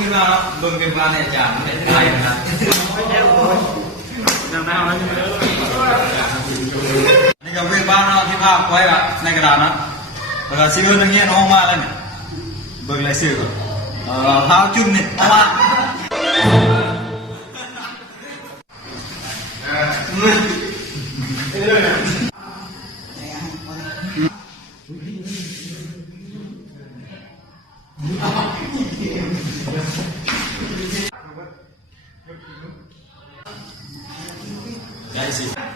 ขึ้นมาแล้วเบิ่งขึ้นมาเนี่ยจากไม่ได้นะครับนี่ก็เป็นบ้านเราที่ภาพไว้แบบในกระดาษนะแล้วก็ซื้อตรงนี้น้องมาแล้วเนี่ยเบิ่งอะไรซื้อก่อนพาวจุ่มเนี่ยเอามาได้สิ